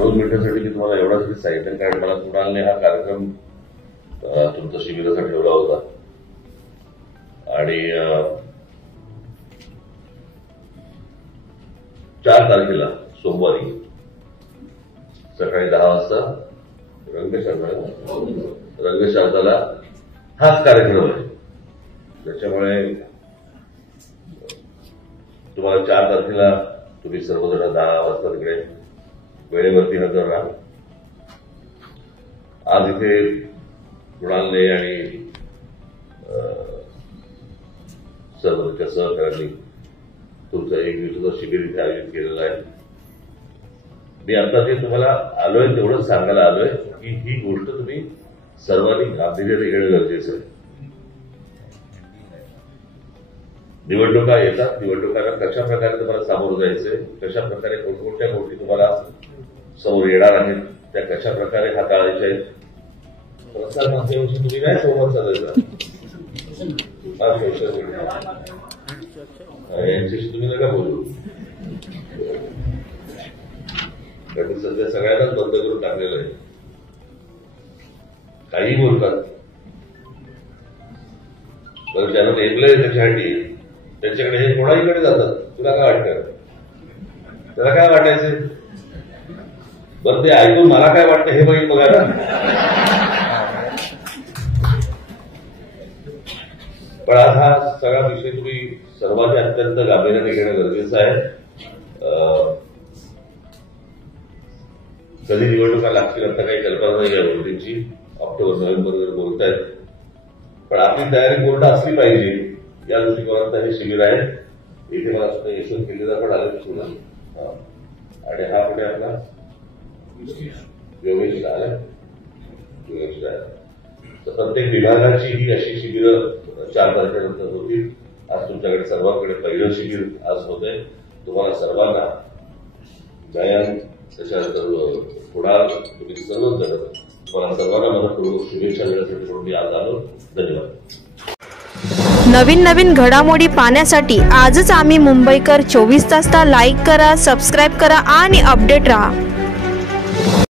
2 मिनिटांसाठी मी तुम्हाला एवढाच सांगितलं, कारण मला कुणालने हा कार्यक्रम तुमचा शिबिराचा ठेवला होता आणि 4 तारखेला सोमवारी सकाळी 10 वाजता रंगशारदाला हाच कार्यक्रम आहे. त्याच्यामुळे तुम्हाला 4 तारखेला तुम्ही सर्वजण 10 वाजता तिकडे वेळेवरती हजर राहा. आज इथे कुणालने आणि सर्व त्याच्या सहकार्यांनी तुमचं 1 दिवसाचं शिबिर इथे आयोजित केलेलं आहे. मी आता ते तुम्हाला आलोय तेवढंच सांगायला आलोय की ही गोष्ट तुम्ही सर्वांनी गांभीर्याने घेणं गरजेचं आहे. निवडणुका येतात, निवडणुकांना कशा प्रकारे तुम्हाला सामोरं जायचंय, कशा प्रकारे कोणकोणत्या गोष्टी तुम्हाला समोर येणार आहेत, त्या कशा प्रकारे हाताळायच्या आहेत. प्रसार माध्यमांशी तुम्ही काय संवाद साधायचा यांच्याशी तुम्ही नका बोलू, कारण सध्या सगळ्यांनाच बंद करून टाकलेलं आहे. काही बोलतात, तर ज्यांना नेमलंय त्याच्यासाठी त्यांच्याकडे हे कोणाहीकडे जातात. तुला काय वाटतं? त्याला काय वाटायचं? बरं ते ऐकून मला काय वाटतं हे बघितलं बघा ना. पण आज हा सगळा विषय तुम्ही सर्वांनी अत्यंत गांभीर्याने घेणं गरजेचं आहे. कधी निवडणुका लागतील आता काही कल्पना नाही आहे वोटिंगची. ऑक्टोबर नोव्हेंबर बोलतायत, पण आपली तयारी पूर्ण असली पाहिजे या दृष्टिकोनात हे शिबिर आहे. इथे मला सुद्धा यशवंत केलेला पण आले सुद्धा, आणि हा पुढे आपला योगेश आला. तर प्रत्येक विभागाची ही अशी शिबिरं 4 तारखेनंतर होतील. आज तुमच्याकडे सर्वांकडे पहिलं शिबिर आज होत आहे. तुम्हाला सर्वांना गायन त्याच्यानंतर कुणाल तुम्ही सर्वच जण तुम्हाला सर्वांना मदत करू शुभेच्छा देण्यासाठी म्हणून मी आज आलो. धन्यवाद. नवीन नवीन घडामोडी पाहण्यासाठी आजच आम्ही मुंबईकर 24 तासला लाईक करा, सबस्क्राईब करा आणि अपडेट रहा.